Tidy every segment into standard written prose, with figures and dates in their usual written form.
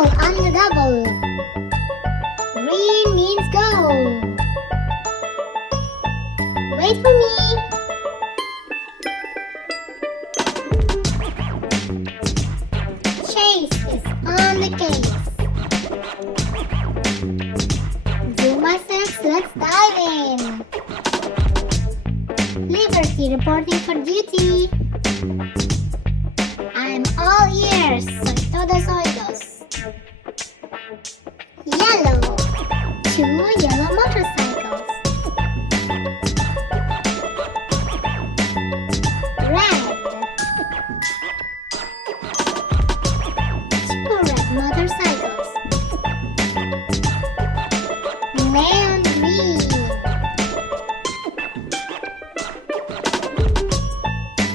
Double on the double. Green means go. Wait for me. Chase is on the case. Zuma says let's dive in. Liberty reporting for duty. I'm all ears, soy todos oídos. Yellow. 2 yellow motorcycles. Red. 2 red motorcycles. Neon green.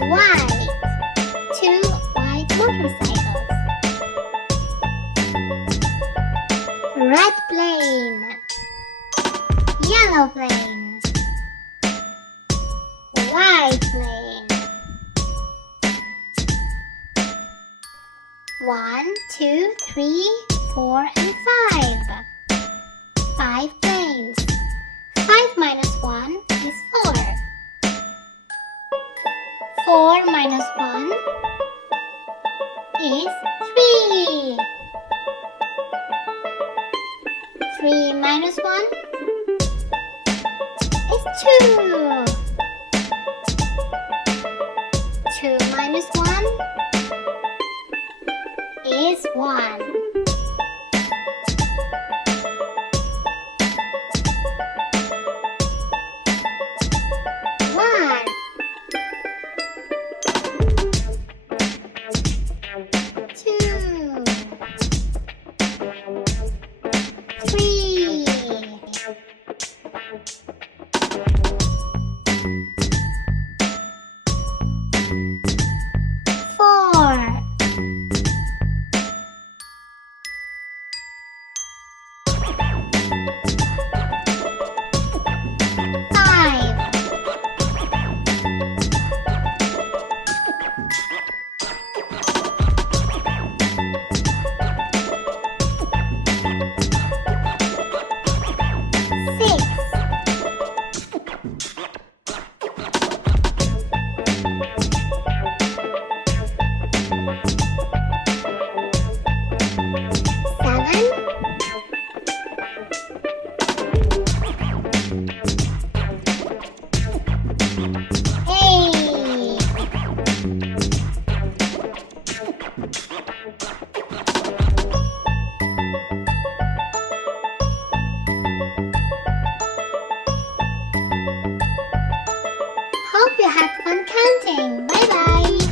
White. 2 white motorcycles. Red plane. Yellow plane. White plane. 1, 2, 3, 4, and 5. 5 planes. 5 minus 1 is 4. 4 minus 1 is 3. 3 minus 1 is 2. 2 minus 1 is 1. 1. 2. 3. 4. 5. 6. 7. 8. 'Hope you had fun counting. Bye bye.